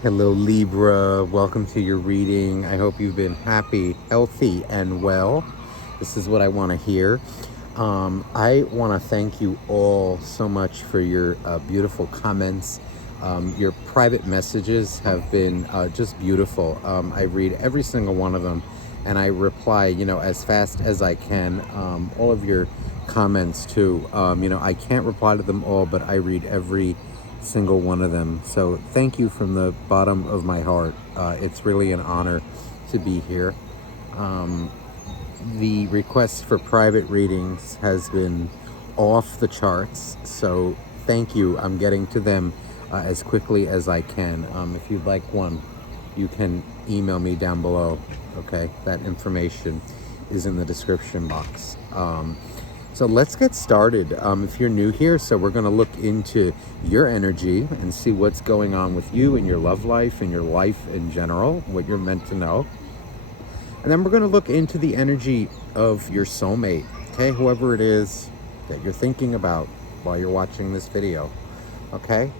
Hello, Libra. Welcome to your reading. I hope you've been happy, healthy, and well. This is what I want to hear. I want to thank you all so much for your beautiful comments. Your private messages have been just beautiful. I read every single one of them, and I reply, as fast as I can. All of your comments too. I can't reply to them all, but I read every single one of them. So thank you from the bottom of my heart. It's really an honor to be here. The request for private readings has been off the charts, so thank you. I'm getting to them as quickly as I can. If you'd like one, you can email me down below. Okay, that information is in the description box. So let's get started. If you're new here, so we're going to look into your energy and see what's going on with you in your love life and your life in general, what you're meant to know. And then we're going to look into the energy of your soulmate, okay? Whoever it is that you're thinking about while you're watching this video, okay?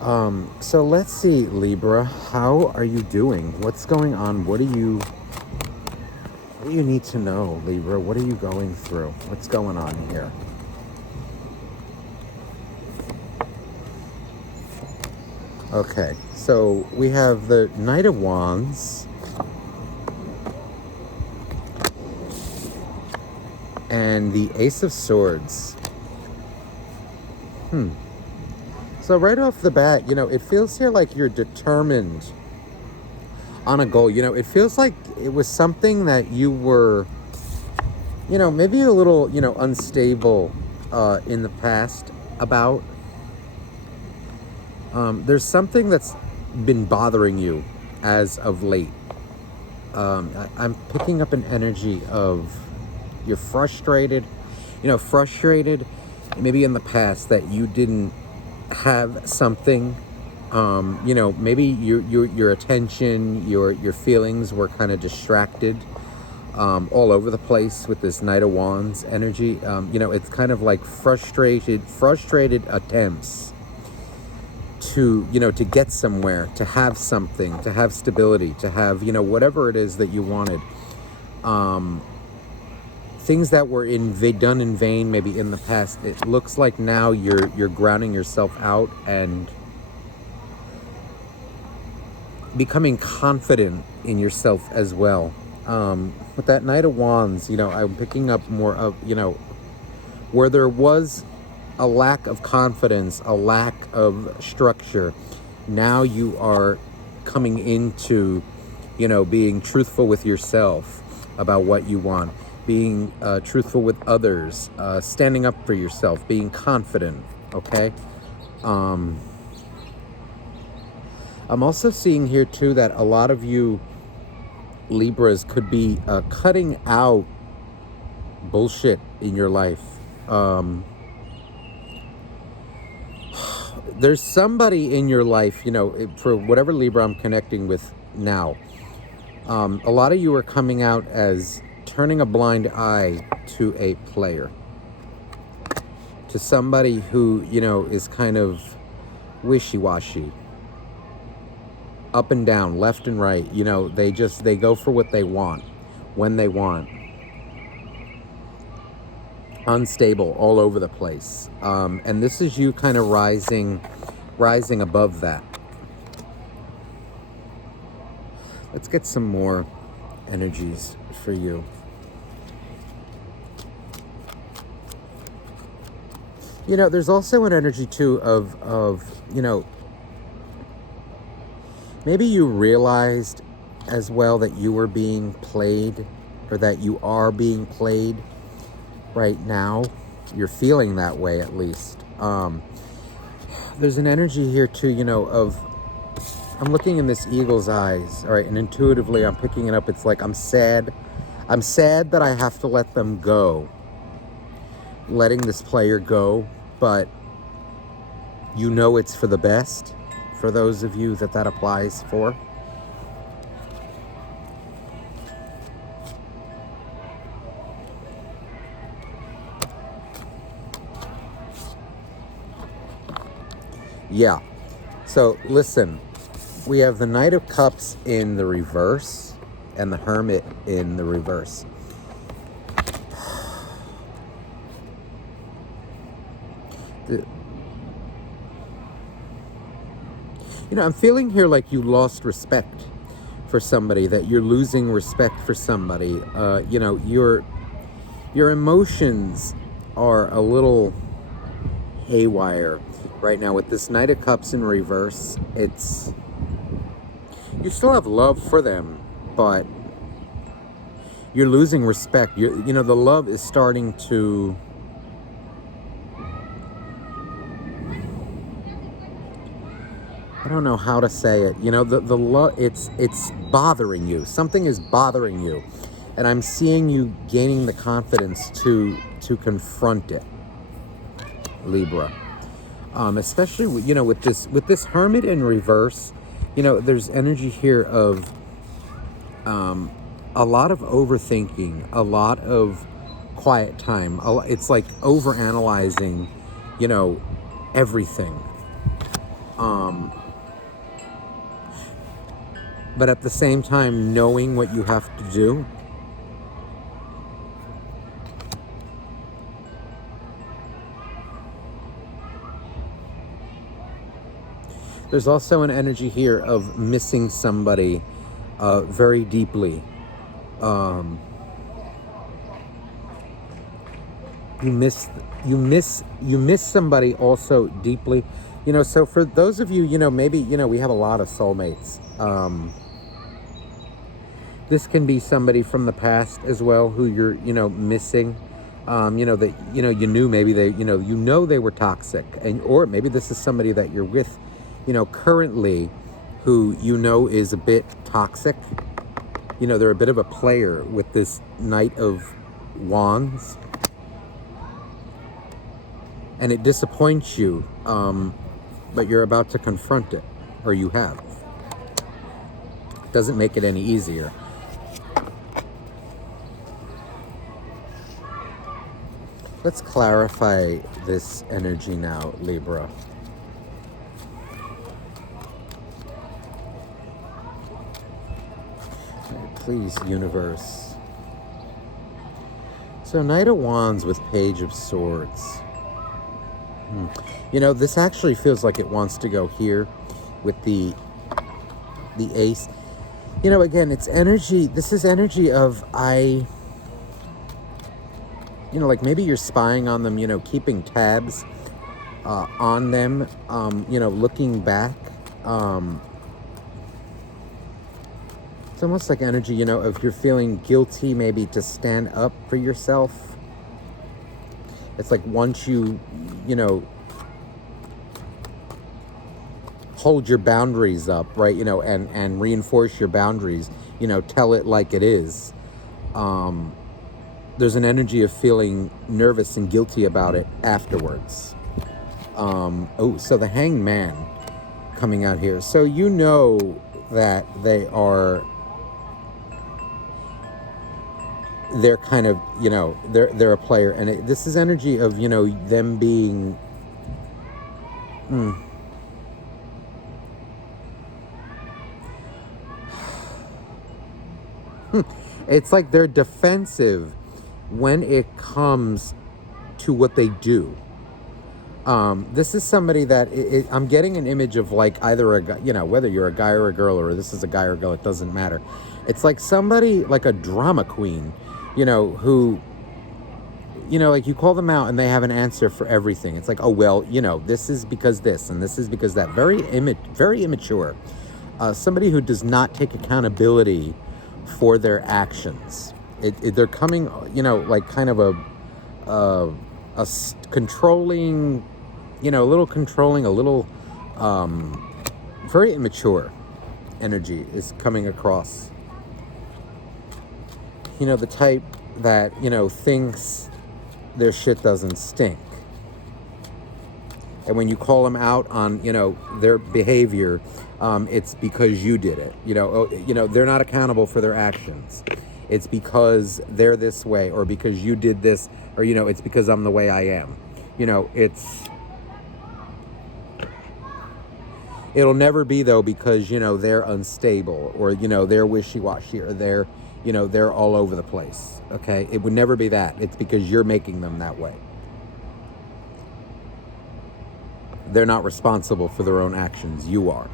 So let's see, Libra, how are you doing? What's going on? What do you need to know, Libra? What are you going through? What's going on here? Okay, so we have the Knight of Wands and the Ace of Swords. So right off the bat, it feels here like you're determined on a goal. It feels like it was something that you were, maybe a little, unstable in the past about. There's something that's been bothering you as of late. I'm picking up an energy of you're frustrated, frustrated maybe in the past that you didn't have something. Maybe your attention, your feelings were kind of distracted all over the place with this Knight of Wands energy. It's kind of like frustrated attempts to get somewhere, to have something, to have stability, to have whatever it is that you wanted. Things that were done in vain maybe in the past. It looks like now you're grounding yourself out and becoming confident in yourself as well. With that Knight of Wands, I'm picking up more of, where there was a lack of confidence, a lack of structure. Now you are coming into, being truthful with yourself about what you want, being truthful with others, standing up for yourself, being confident, okay? I'm also seeing here too that a lot of you Libras could be cutting out bullshit in your life. There's somebody in your life, for whatever Libra I'm connecting with now. A lot of you are coming out as turning a blind eye to a player, to somebody who, is kind of wishy-washy, up and down, left and right. They go for what they want, when they want. Unstable all over the place. And this is you kind of rising above that. Let's get some more energies for you. There's also an energy too of maybe you realized as well that you were being played, or that you are being played right now. You're feeling that way, at least. There's an energy here too, of, I'm looking in this eagle's eyes, all right, and intuitively I'm picking it up. It's like I'm sad that I have to let them go, letting this player go, but it's for the best for those of you that applies for. Yeah. So listen, We have the Knight of Cups in the reverse and the Hermit in the reverse. I'm feeling here like you lost respect for somebody, that you're losing respect for somebody. Your emotions are a little haywire right now with this Knight of Cups in reverse. You still have love for them, but you're losing respect. The love is starting to, I don't know how to say it. The love, it's bothering you. Something is bothering you, and I'm seeing you gaining the confidence to confront it, Libra. Especially with this Hermit in reverse. There's energy here of a lot of overthinking, a lot of quiet time. It's like overanalyzing, everything. But at the same time, knowing what you have to do. There's also an energy here of missing somebody very deeply. You miss somebody also deeply. So for those of you, maybe, we have a lot of soulmates. This can be somebody from the past as well who you're, missing. That, you knew maybe they, they were toxic, or maybe this is somebody that you're with, currently, who is a bit toxic. They're a bit of a player with this Knight of Wands, and it disappoints you, but you're about to confront it, or you have. It doesn't make it any easier. Let's clarify this energy now, Libra. Please, universe. So, Knight of Wands with Page of Swords. This actually feels like it wants to go here with the Ace. Again, it's energy. This is energy of like maybe you're spying on them, keeping tabs on them, looking back. It's almost like energy, if you're feeling guilty, maybe to stand up for yourself. It's like once you, hold your boundaries up, right, and reinforce your boundaries, tell it like it is. There's an energy of feeling nervous and guilty about it afterwards. So the Hanged Man coming out here. So that they're kind of, they're a player. And this is energy of, them being... It's like they're defensive when it comes to what they do. This is somebody that I'm getting an image of, like, either a guy, whether you're a guy or a girl, or this is a guy or a girl, it doesn't matter. It's like somebody, like a drama queen, who, like you call them out and they have an answer for everything. It's like, oh, well, this is because this and this is because that. Very immature. Somebody who does not take accountability for their actions. They're coming, like kind of a controlling, a little controlling, a little very immature energy is coming across. The type that, thinks their shit doesn't stink. And when you call them out on, their behavior, it's because you did it. They're not accountable for their actions. It's because they're this way, or because you did this, or, it's because I'm the It'll never be, though, because, they're unstable, or, they're wishy-washy, or they're all over the place. Okay? It would never be that. It's because you're making them that way. They're not responsible for their own actions. You are.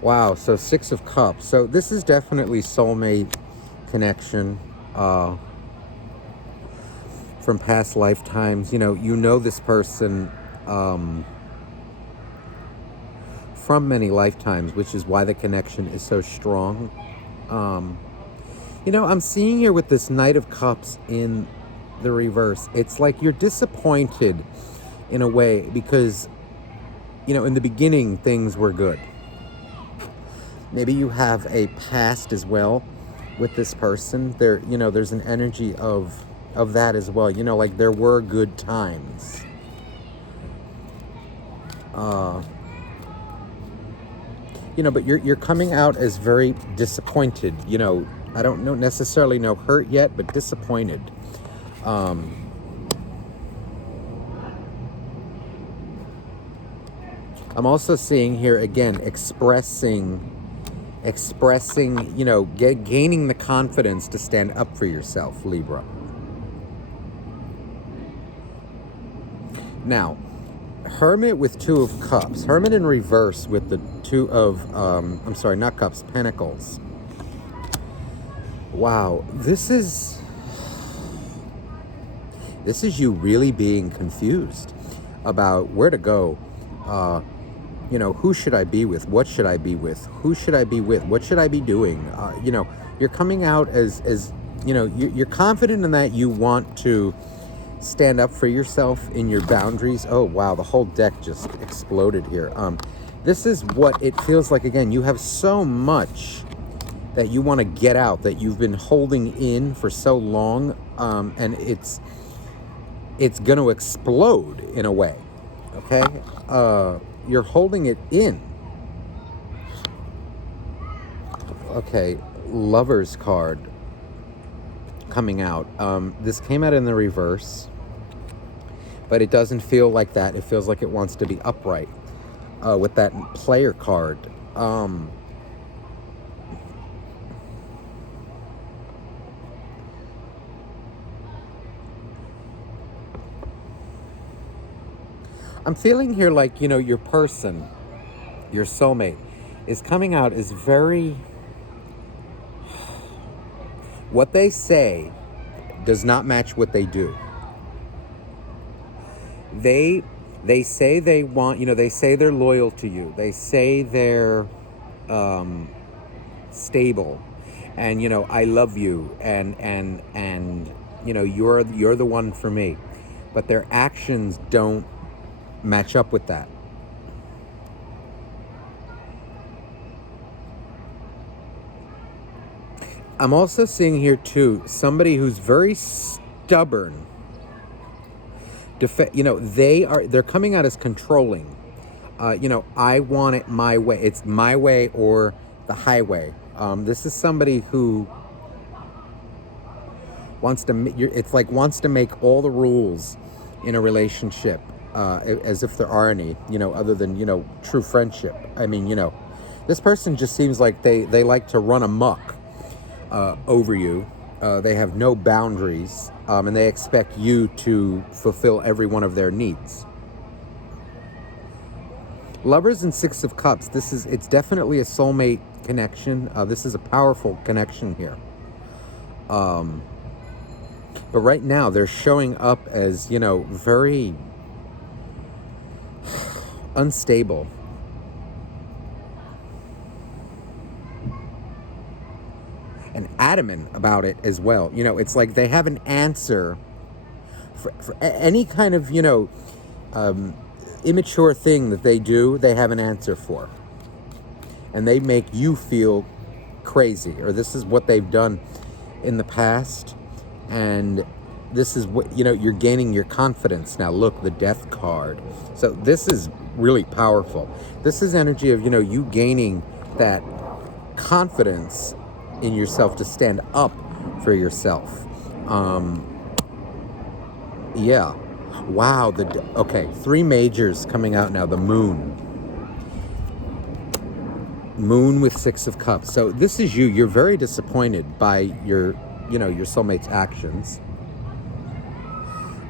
Wow, so 6 of Cups. So this is definitely soulmate connection from past lifetimes. You know this person from many lifetimes, which is why the connection is so strong. I'm seeing here with this Knight of Cups in the reverse, it's like you're disappointed in a way because, in the beginning, things were good. Maybe you have a past as well with this person. There's an energy of that as well. Like there were good times. But you're coming out as very disappointed. I don't necessarily know hurt yet, but disappointed. I'm also seeing here again expressing, gaining the confidence to stand up for yourself, Libra. Now, Hermit with 2 of Cups. Hermit in reverse with the 2 of, not Cups, Pentacles. Wow, this is you really being confused about where to go. Who should I be with? What should I be with? Who should I be with? What should I be doing? You're coming out as you're confident in that you want to stand up for yourself in your boundaries. Oh, wow, the whole deck just exploded here. This is what it feels like. Again, you have so much that you want to get out, that you've been holding in for so long, and it's going to explode in a way, okay? You're holding it in. Okay, Lover's card coming out. This came out in the reverse, but it doesn't feel like that. It feels like it wants to be upright with that Player card. I'm feeling here like, your person, your soulmate, is coming out as very... What they say does not match what they do. They say they want, they say they're loyal to you. They say they're stable, and I love you, and you're the one for me. But their actions don't match up with that. I'm also seeing here too somebody who's very stubborn. They're coming out as controlling. I want it my way. It's my way or the highway. This is somebody who wants to make all the rules in a relationship, as if there are any, other than, true friendship. I mean, this person just seems like they like to run amok over you. They have no boundaries, and they expect you to fulfill every one of their needs. Lovers and 6 of Cups. It's definitely a soulmate connection. This is a powerful connection here. But right now they're showing up as, very unstable. And adamant about it as well. It's like they have an answer for any kind of, immature thing that they do. They have an answer for. And they make you feel crazy, or this is what they've done in the past. And this is what, you're gaining your confidence. Now look, the Death card. So this is really powerful. This is energy of, you gaining that confidence in yourself to stand up for yourself. Yeah. Wow, okay, three majors coming out now. The moon. Moon with Six of Cups. So this is you. You're very disappointed by your soulmate's actions.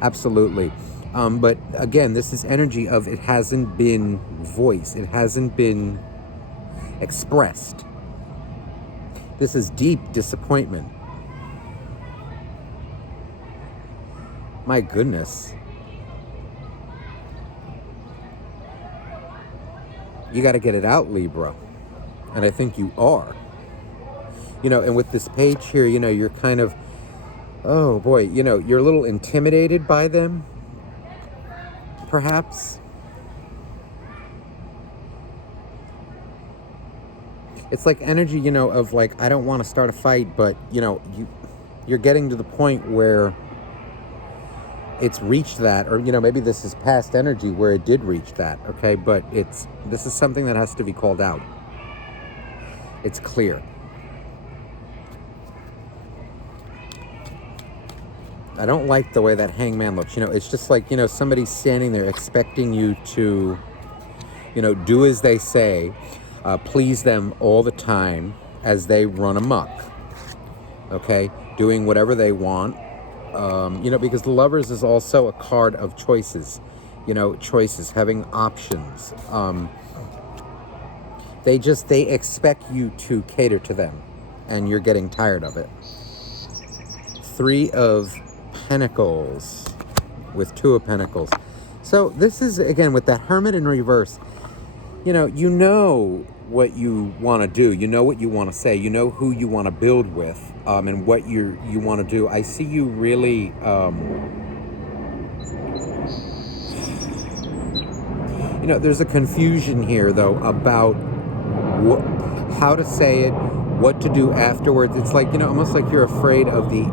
Absolutely. But again, this is energy of it hasn't been voiced. It hasn't been expressed. This is deep disappointment. My goodness. You got to get it out, Libra. And I think you are. And with this page here, you're kind of, oh boy, you're a little intimidated by them, perhaps. It's like energy, of like, I don't want to start a fight, but, you're getting to the point where it's reached that, or, maybe this is past energy where it did reach that, okay? But this is something that has to be called out. It's clear. I don't like the way that hangman looks. It's just like, somebody's standing there expecting you to, do as they say, please them all the time as they run amok. Okay? Doing whatever they want. Because the Lovers is also a card of choices. Choices, having options. They expect you to cater to them, and you're getting tired of it. Three of Pentacles with Two of Pentacles. So this is, again, with that Hermit in reverse, you know what you want to do. You know what you want to say. You know who you want to build with, and what you want to do. I see you really... there's a confusion here, though, about how to say it, what to do afterwards. It's like, almost like you're afraid of the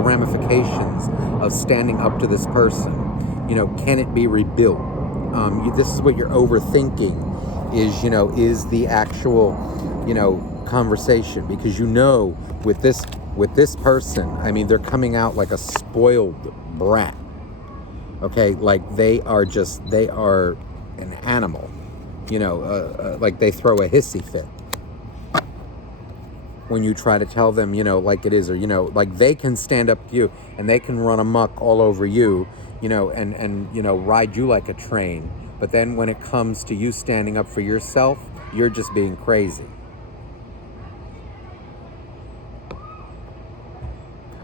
ramifications of standing up to this person. Can it be rebuilt? This is what you're overthinking is the actual, conversation. Because with this person, I mean, they're coming out like a spoiled brat. Okay, like they are an animal. Like they throw a hissy fit when you try to tell them, like it is, or, like they can stand up to you and they can run amok all over you, and ride you like a train. But then when it comes to you standing up for yourself, you're just being crazy.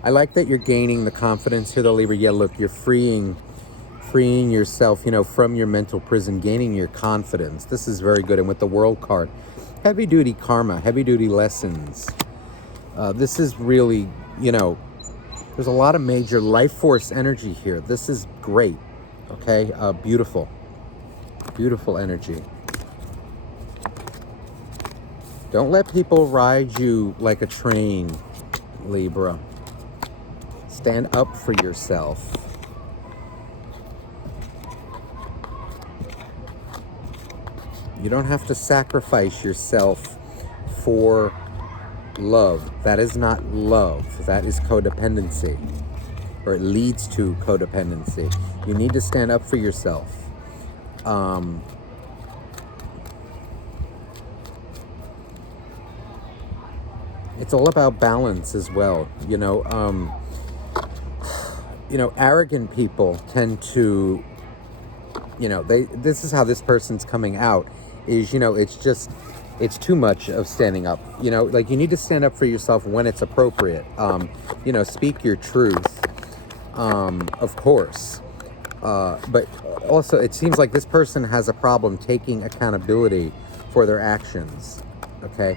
I like that you're gaining the confidence here, though, Libra. Yeah, look, you're freeing yourself, from your mental prison, gaining your confidence. This is very good. And with the World card, heavy duty karma, heavy duty lessons. This is really, there's a lot of major life force energy here. This is great. Okay, beautiful energy. Don't let people ride you like a train, Libra. Stand up for yourself. You don't have to sacrifice yourself for love. That is not love. That is codependency. Or it leads to codependency. You need to stand up for yourself. It's all about balance as well. Arrogant people tend to, this is how this person's coming out. Is, it's too much of standing up. Like you need to stand up for yourself when it's appropriate. Speak your truth, of course. But also, it seems like this person has a problem taking accountability for their actions. Okay?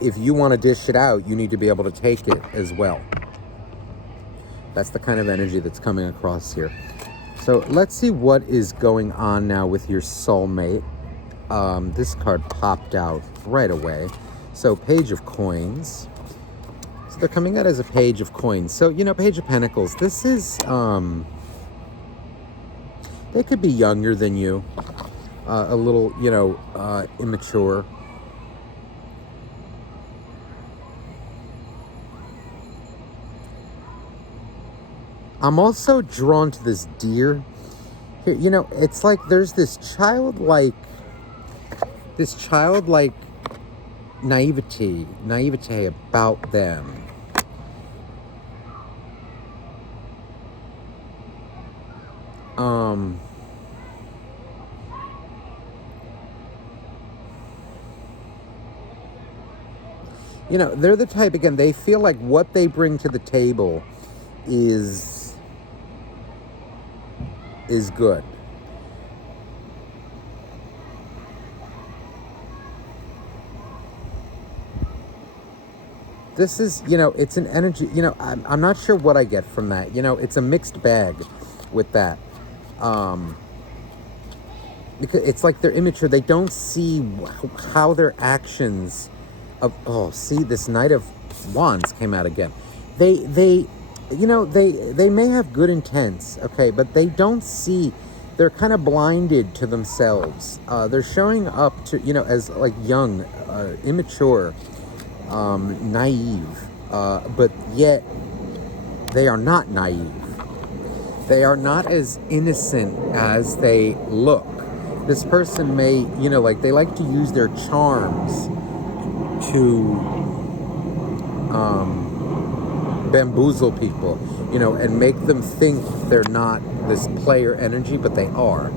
If you want to dish it out, you need to be able to take it as well. That's the kind of energy that's coming across here. So let's see what is going on now with your soulmate. This card popped out right away. So Page of Coins. So they're coming out as a Page of Coins. So, Page of Pentacles. This is, they could be younger than you. A little, immature. I'm also drawn to this deer. Here, you know, it's like there's this childlike naivete about them. You know, they're the type, again, they feel like what they bring to the table is good. This is, you know, it's an energy, you know, I'm not sure what I get from that. You know, it's a mixed bag with that. Because it's like they're immature. They don't see how their actions of, oh, see, this Knight of Wands came out again. They you know, they may have good intents, okay, but they don't see, they're kind of blinded to themselves. They're showing up to, you know, as like young, immature, naive, but yet they are not naive. They are not as innocent as they look. This person may, you know, like they like to use their charms to bamboozle people, you know, and make them think they're not this player energy, but they are.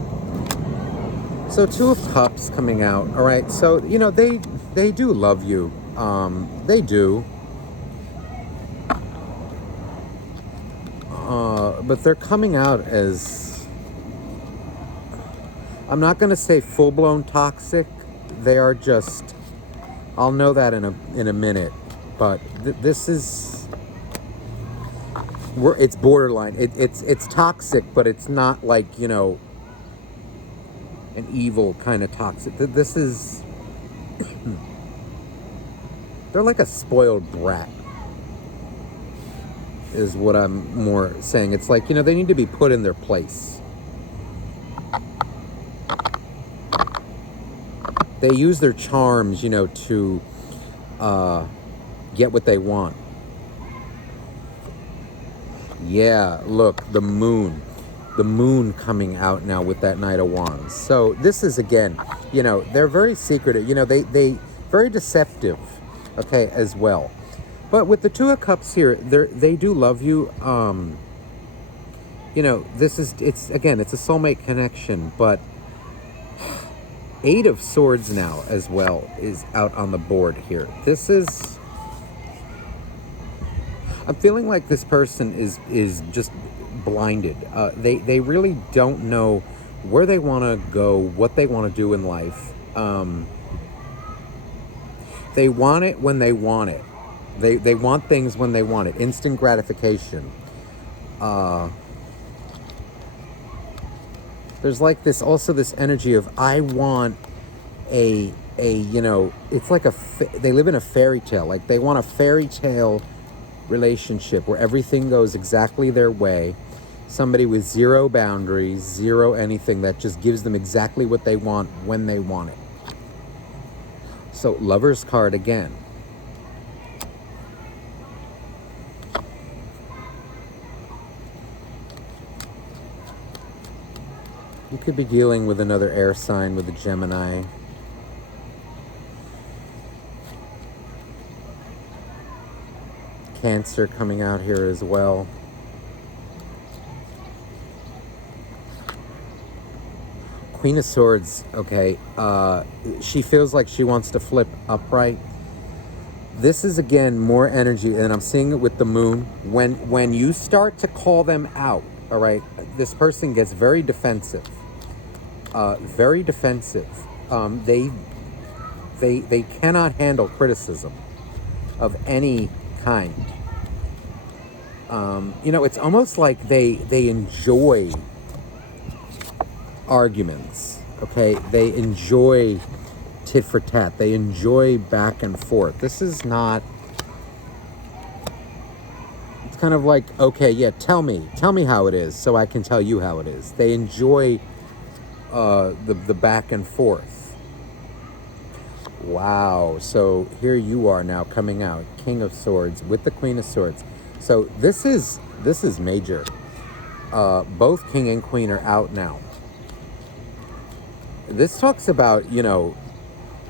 So Two of Cups coming out, all right? So, you know, they do love you. They do. But they're coming out as, I'm not going to say full-blown toxic. They are just, I'll know that in a minute. But this is, it's borderline. It's toxic, but it's not like, you know, an evil kind of toxic. This is, they're like a spoiled brat, is what I'm more saying. It's like, you know, they need to be put in their place. They use their charms, you know, to get what they want. Yeah, look, the moon coming out now with that Knight of Wands. So this is, again, you know, they're very secretive, you know, they very deceptive, okay, as well. But with the Two of Cups here, they do love you. You know, it's a soulmate connection, but Eight of Swords now as well is out on the board here. This is, I'm feeling like this person is just blinded. They really don't know where they want to go, what they want to do in life. They want it when they want it. They want things when they want it. Instant gratification. There's like this, also this energy of, I want a you know, it's like they live in a fairy tale. Like they want a fairy tale relationship where everything goes exactly their way. Somebody with zero boundaries, zero anything, that just gives them exactly what they want when they want it. So Lover's card again. You could be dealing with another air sign with a Gemini. Cancer coming out here as well. Queen of Swords, okay. She feels like she wants to flip upright. This is, again, more energy, and I'm seeing it with the moon. When you start to call them out, all right, this person gets very defensive. Very defensive. They cannot handle criticism of any kind. You know, it's almost like they enjoy arguments, okay? They enjoy tit for tat. They enjoy back and forth. This is not, it's kind of like, okay, yeah, tell me how it is so I can tell you how it is. They enjoy the back and forth. Wow. So here you are now coming out, King of Swords with the Queen of Swords. So this is major. Both king and queen are out now. This talks about,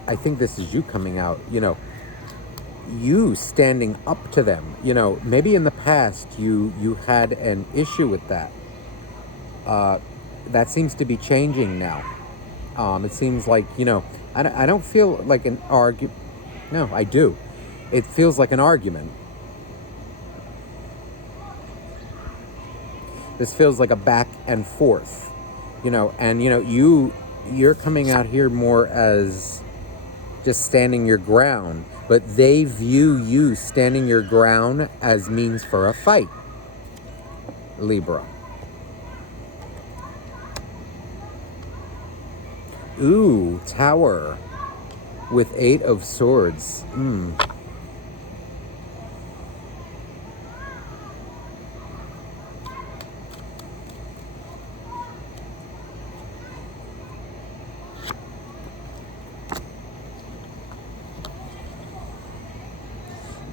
I think this is you coming out, you standing up to them. Maybe in the past you had an issue with that. That seems to be changing now. It seems like, I don't feel like an argument. No, I do. It feels like an argument. This feels like a back and forth, and you're coming out here more as just standing your ground, but they view you standing your ground as means for a fight, Libra. Ooh, Tower with 8 of Swords.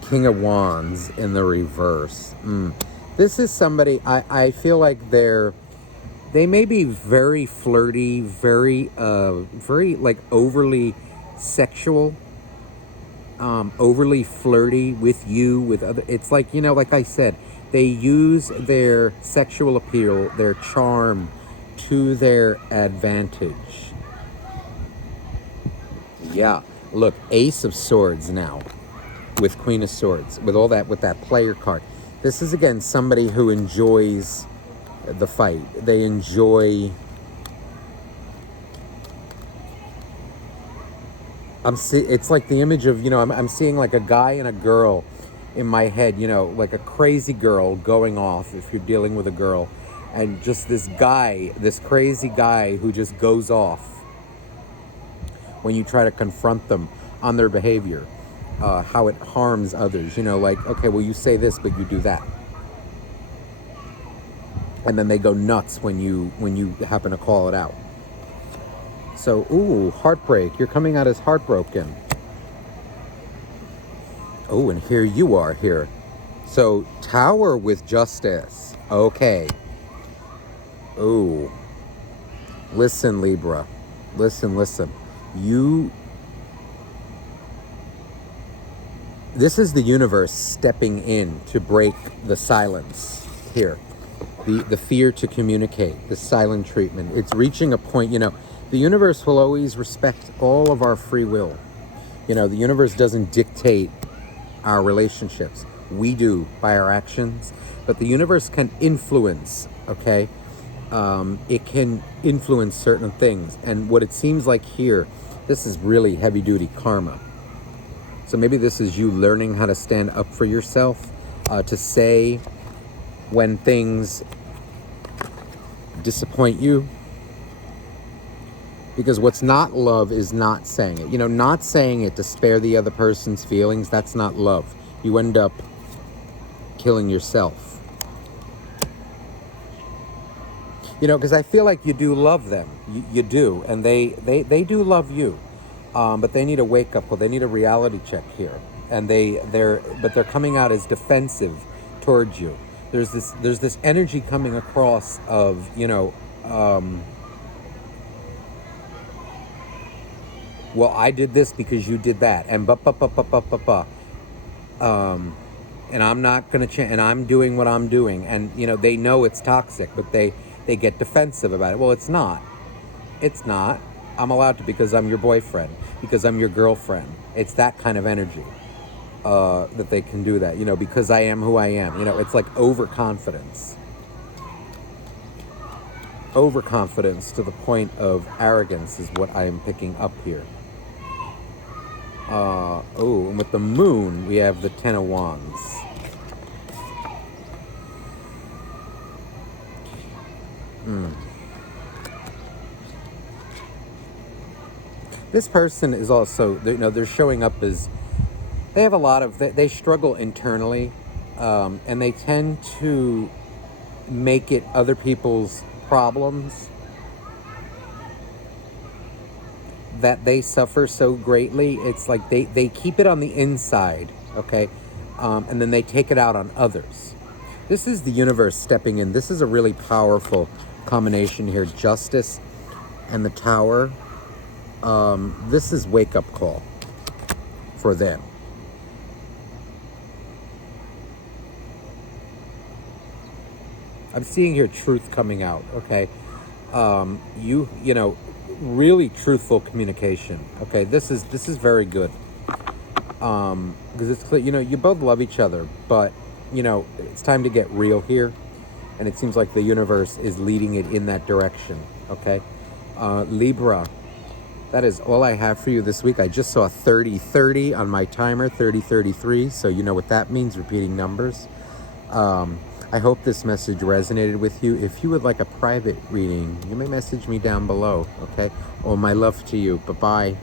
King of Wands in the reverse. This is somebody, I feel like they may be very flirty, very like overly sexual, overly flirty with you, with other. It's like, like I said, they use their sexual appeal, their charm to their advantage. Yeah, look, Ace of Swords now with Queen of Swords, with all that, with that player card. This is, again, somebody who enjoys the fight. They enjoy... it's like the image of, I'm seeing like a guy and a girl in my head, like a crazy girl going off, if you're dealing with a girl, and just this guy, this crazy guy who just goes off when you try to confront them on their behavior. How it harms others, like, okay, well, you say this, but you do that. And then they go nuts when you happen to call it out. So, ooh, heartbreak. You're coming out as heartbroken. Oh, and here you are here. So, Tower with Justice. Okay. Ooh. Listen, Libra. Listen. This is the universe stepping in to break the silence here. The fear to communicate, the silent treatment. It's reaching a point, the universe will always respect all of our free will. The universe doesn't dictate our relationships. We do by our actions, but the universe can influence, okay? It can influence certain things. And what it seems like here, this is really heavy-duty karma. So maybe this is you learning how to stand up for yourself, to say when things disappoint you. Because what's not love is not saying it. Not saying it to spare the other person's feelings, that's not love. You end up killing yourself. Because I feel like you do love them. You do. And they do love you. But they need a wake-up call. They need a reality check here, and they're coming out as defensive towards you. There's this energy coming across of well, I did this because you did that, and and I'm not gonna change, and I'm doing what I'm doing, and they know it's toxic, but they get defensive about it. Well, it's not. I'm allowed to, because I'm your boyfriend, because I'm your girlfriend. It's that kind of energy that they can do that, because I am who I am. It's like overconfidence. Overconfidence to the point of arrogance is what I am picking up here. And with the moon, we have the 10 of Wands. This person is also, they're showing up as, they have a lot of, they struggle internally, and they tend to make it other people's problems that they suffer so greatly. It's like they keep it on the inside, okay? And then they take it out on others. This is the universe stepping in. This is a really powerful combination here. Justice and the Tower. This is wake-up call for them. I'm seeing here truth coming out, okay? You know, really truthful communication, okay? This is very good. Because it's clear, you know, you both love each other, but, you know, it's time to get real here. And it seems like the universe is leading it in that direction, okay? Libra, that is all I have for you this week. I just saw 30-30 on my timer, 30-33, so you know what that means, repeating numbers. I hope this message resonated with you. If you would like a private reading, you may message me down below, okay? All my love to you. Bye-bye.